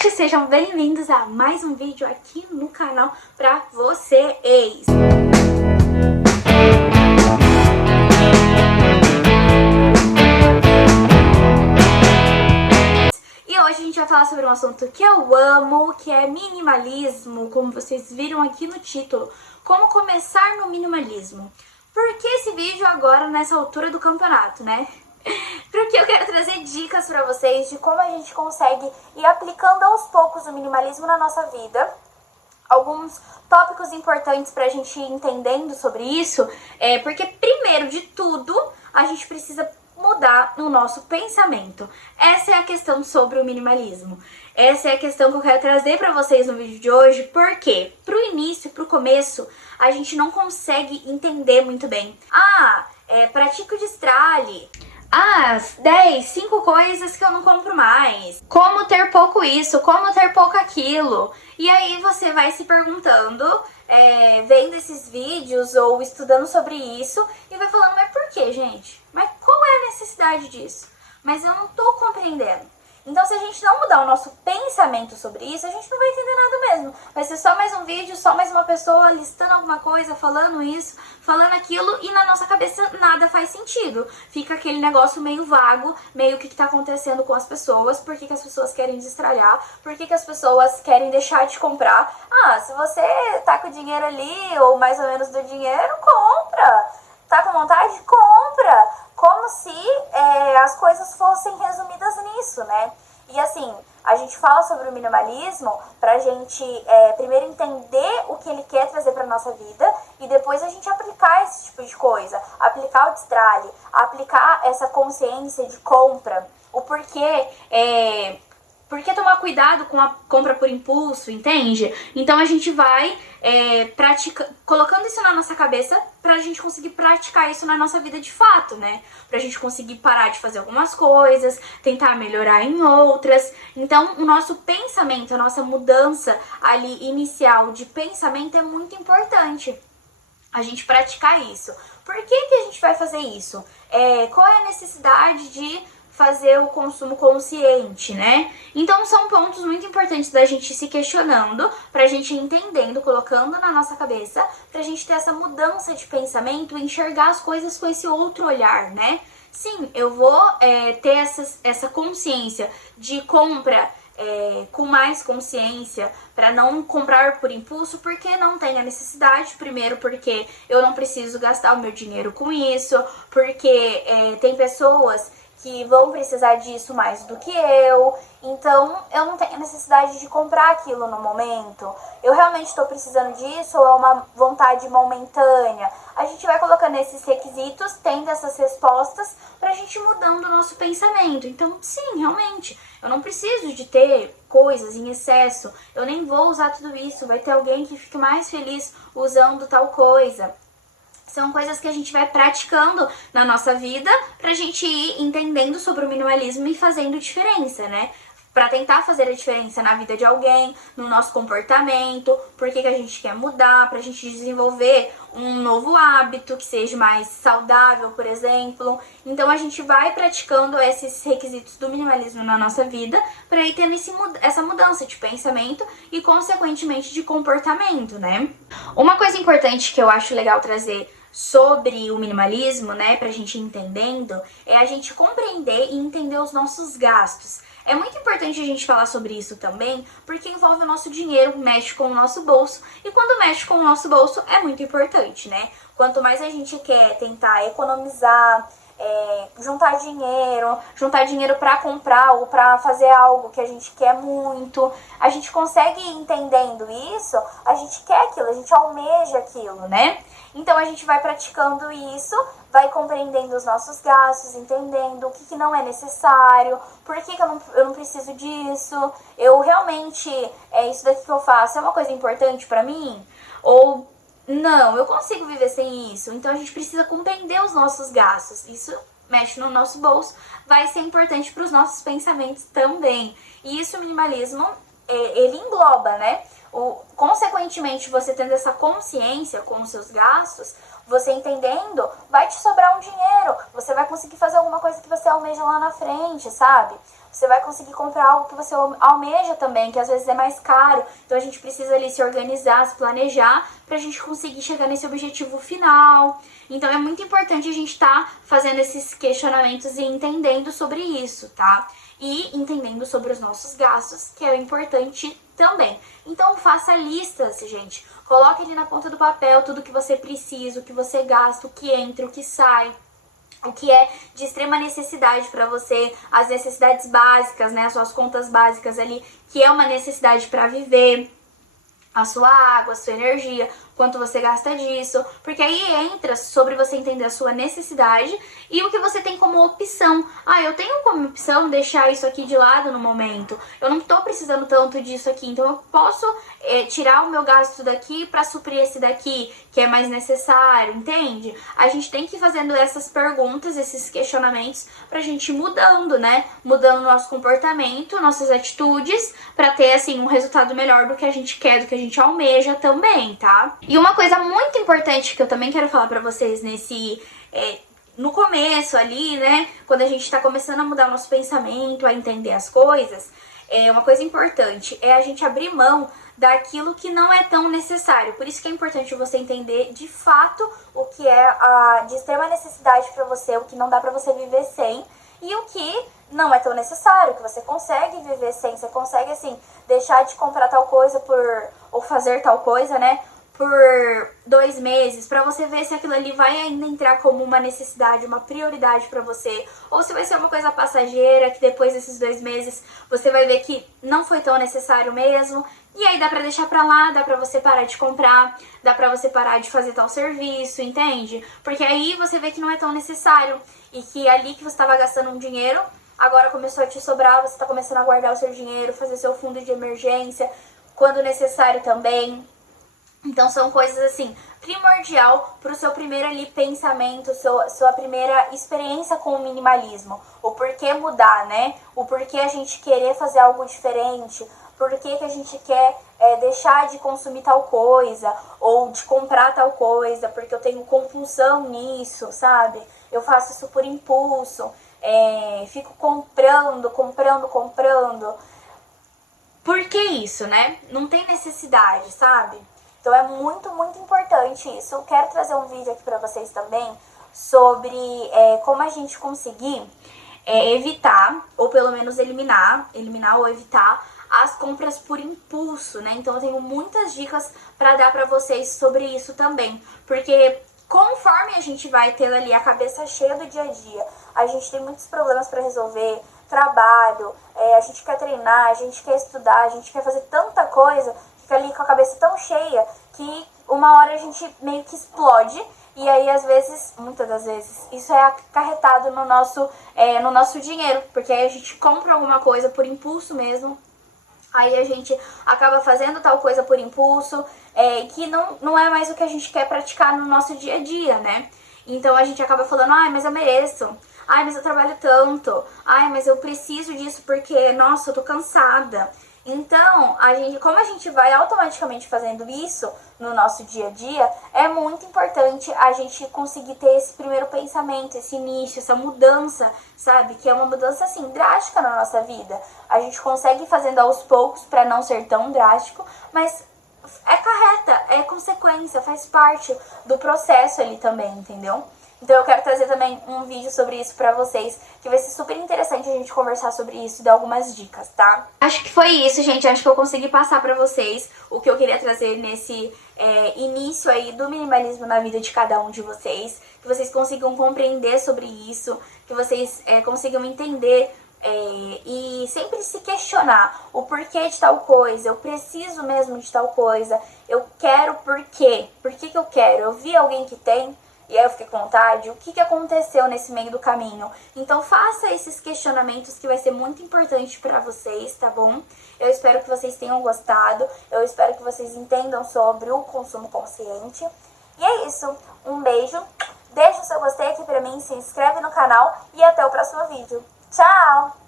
gente, sejam bem-vindos a mais um vídeo aqui no canal pra vocês. E hoje a gente vai falar sobre um assunto que eu amo, que é minimalismo, como vocês viram aqui no título. Como começar no minimalismo. Por que esse vídeo agora nessa altura do campeonato, né? Porque eu quero trazer dicas pra vocês de como a gente consegue ir aplicando aos poucos o minimalismo na nossa vida. Alguns tópicos importantes pra gente ir entendendo sobre isso, porque primeiro de tudo a gente precisa mudar o nosso pensamento. Essa é a questão sobre o minimalismo. Essa é a questão que eu quero trazer pra vocês no vídeo de hoje, porque pro início, pro começo, a gente não consegue entender muito bem. Pratica o destralhe. 5 coisas que eu não compro mais. Como ter pouco isso, como ter pouco aquilo. E aí você vai se perguntando, vendo esses vídeos ou estudando sobre isso, e vai falando, mas por que, gente? Mas qual é a necessidade disso? Mas eu não tô compreendendo. Então, se a gente não mudar o nosso pensamento sobre isso, a gente não vai entender nada mesmo. Vai ser só mais um vídeo, só mais uma pessoa listando alguma coisa, falando isso, falando aquilo, e na nossa cabeça nada faz sentido. Fica aquele negócio meio vago, meio o que tá acontecendo com as pessoas, por que as pessoas querem destralhar, por que as pessoas querem deixar de comprar. Se você tá com o dinheiro ali, ou mais ou menos do dinheiro, compra. Tá com vontade? Compra. Como se as coisas fossem resumidas nisso, né? E assim, a gente fala sobre o minimalismo pra gente primeiro entender o que ele quer trazer pra nossa vida e depois a gente aplicar esse tipo de coisa. Aplicar o destralhe, aplicar essa consciência de compra, o porquê... Por que tomar cuidado com a compra por impulso, entende? Então a gente vai colocando isso na nossa cabeça pra gente conseguir praticar isso na nossa vida de fato, né? Pra gente conseguir parar de fazer algumas coisas, tentar melhorar em outras. Então o nosso pensamento, a nossa mudança ali inicial de pensamento é muito importante. A gente praticar isso. Por que a gente vai fazer isso? Qual é a necessidade de fazer o consumo consciente, né? Então são pontos muito importantes da gente se questionando, pra gente ir entendendo, colocando na nossa cabeça, pra gente ter essa mudança de pensamento e enxergar as coisas com esse outro olhar, né? Sim, eu vou ter essa consciência de compra com mais consciência, para não comprar por impulso, porque não tem a necessidade. Primeiro, porque eu não preciso gastar o meu dinheiro com isso, porque tem pessoas que vão precisar disso mais do que eu, então eu não tenho necessidade de comprar aquilo no momento. Eu realmente estou precisando disso ou é uma vontade momentânea? A gente vai colocando esses requisitos, tendo essas respostas, pra gente mudando o nosso pensamento. Então, sim, realmente, eu não preciso de ter coisas em excesso, eu nem vou usar tudo isso, vai ter alguém que fique mais feliz usando tal coisa. São coisas que a gente vai praticando na nossa vida pra gente ir entendendo sobre o minimalismo e fazendo diferença, né? Pra tentar fazer a diferença na vida de alguém, no nosso comportamento, por que a gente quer mudar, pra gente desenvolver um novo hábito que seja mais saudável, por exemplo. Então a gente vai praticando esses requisitos do minimalismo na nossa vida pra ir tendo essa mudança de pensamento e consequentemente de comportamento, né? Uma coisa importante que eu acho legal trazer sobre o minimalismo, né, pra gente ir entendendo, é a gente compreender e entender os nossos gastos. É muito importante a gente falar sobre isso também, porque envolve o nosso dinheiro, mexe com o nosso bolso, e quando mexe com o nosso bolso é muito importante, né? Quanto mais a gente quer tentar economizar, juntar dinheiro para comprar ou para fazer algo que a gente quer muito, a gente consegue ir entendendo isso, a gente quer aquilo, a gente almeja aquilo, né? Então a gente vai praticando isso, vai compreendendo os nossos gastos, entendendo o que não é necessário, por que eu não preciso disso, eu realmente, isso daqui que eu faço é uma coisa importante para mim? Ou não, eu consigo viver sem isso. Então a gente precisa compreender os nossos gastos. Isso mexe no nosso bolso, vai ser importante para os nossos pensamentos também. E isso o minimalismo, ele engloba, né? Consequentemente, você tendo essa consciência com os seus gastos, você entendendo, vai te sobrar um dinheiro. Você vai conseguir fazer alguma coisa que você almeja lá na frente, sabe? você vai conseguir comprar algo que você almeja também, que às vezes é mais caro. Então a gente precisa ali se organizar, se planejar pra gente conseguir chegar nesse objetivo final. Então é muito importante a gente estar fazendo esses questionamentos e entendendo sobre isso, tá? E entendendo sobre os nossos gastos, que é importante também. Então faça listas, gente. Coloque ali na ponta do papel tudo que você precisa, o que você gasta, o que entra, o que sai, o que é de extrema necessidade para você, as necessidades básicas, né, as suas contas básicas ali, que é uma necessidade para viver, a sua água, a sua energia, quanto você gasta disso, porque aí entra sobre você entender a sua necessidade e o que você tem como opção. Ah, eu tenho como opção deixar isso aqui de lado no momento, eu não tô precisando tanto disso aqui, então eu posso tirar o meu gasto daqui para suprir esse daqui, que é mais necessário, entende? A gente tem que ir fazendo essas perguntas, esses questionamentos, pra gente ir mudando, né? Mudando nosso comportamento, nossas atitudes, pra ter, assim, um resultado melhor do que a gente quer, do que a gente almeja também, tá? E uma coisa muito importante que eu também quero falar pra vocês no começo ali, né? Quando a gente tá começando a mudar o nosso pensamento, a entender as coisas, uma coisa importante é a gente abrir mão daquilo que não é tão necessário. Por isso que é importante você entender de fato o que é de extrema necessidade pra você, o que não dá pra você viver sem, e o que não é tão necessário, que você consegue viver sem, você consegue, assim, deixar de comprar tal coisa ou fazer tal coisa, né, por 2 meses, pra você ver se aquilo ali vai ainda entrar como uma necessidade, uma prioridade pra você, ou se vai ser uma coisa passageira, que depois desses 2 meses você vai ver que não foi tão necessário mesmo, e aí dá pra deixar pra lá, dá pra você parar de comprar, dá pra você parar de fazer tal serviço, entende? Porque aí você vê que não é tão necessário, e que ali que você tava gastando um dinheiro, agora começou a te sobrar, você tá começando a guardar o seu dinheiro, fazer seu fundo de emergência, quando necessário também. Então são coisas assim, primordial pro seu primeiro ali pensamento, sua primeira experiência com o minimalismo. O porquê mudar, né? O porquê a gente querer fazer algo diferente, por que a gente quer deixar de consumir tal coisa, ou de comprar tal coisa, porque eu tenho compulsão nisso, sabe? Eu faço isso por impulso, fico comprando. Por que isso, né? Não tem necessidade, sabe? Então é muito, muito importante isso. Eu quero trazer um vídeo aqui pra vocês também sobre como a gente conseguir evitar, ou pelo menos eliminar ou evitar as compras por impulso, né? Então eu tenho muitas dicas pra dar pra vocês sobre isso também, porque conforme a gente vai tendo ali a cabeça cheia do dia a dia, a gente tem muitos problemas pra resolver, trabalho, a gente quer treinar, a gente quer estudar, a gente quer fazer tanta coisa, fica ali com a cabeça tão cheia que uma hora a gente meio que explode. E aí, às vezes, muitas das vezes, isso é acarretado no nosso dinheiro, porque aí a gente compra alguma coisa por impulso mesmo, aí a gente acaba fazendo tal coisa por impulso, que não é mais o que a gente quer praticar no nosso dia a dia, né? Então a gente acaba falando, ai, mas eu mereço, ai, mas eu trabalho tanto, ai, mas eu preciso disso porque, nossa, eu tô cansada. Então, como a gente vai automaticamente fazendo isso no nosso dia a dia, é muito importante a gente conseguir ter esse primeiro pensamento, esse início, essa mudança, sabe? Que é uma mudança, assim, drástica na nossa vida. A gente consegue ir fazendo aos poucos para não ser tão drástico, mas é carreta, é consequência, faz parte do processo ali também, entendeu? Então eu quero trazer também um vídeo sobre isso pra vocês, que vai ser super interessante a gente conversar sobre isso e dar algumas dicas, tá? Acho que foi isso, gente. Acho que eu consegui passar pra vocês o que eu queria trazer nesse início aí do minimalismo na vida de cada um de vocês. Que vocês consigam compreender sobre isso, que vocês consigam entender e sempre se questionar o porquê de tal coisa, eu preciso mesmo de tal coisa, eu quero por quê? Por que eu quero? Eu vi alguém que tem, e aí eu fiquei com vontade, o que aconteceu nesse meio do caminho? Então faça esses questionamentos que vai ser muito importante pra vocês, tá bom? Eu espero que vocês tenham gostado, eu espero que vocês entendam sobre o consumo consciente. E é isso, um beijo, deixa o seu gostei aqui pra mim, se inscreve no canal e até o próximo vídeo. Tchau!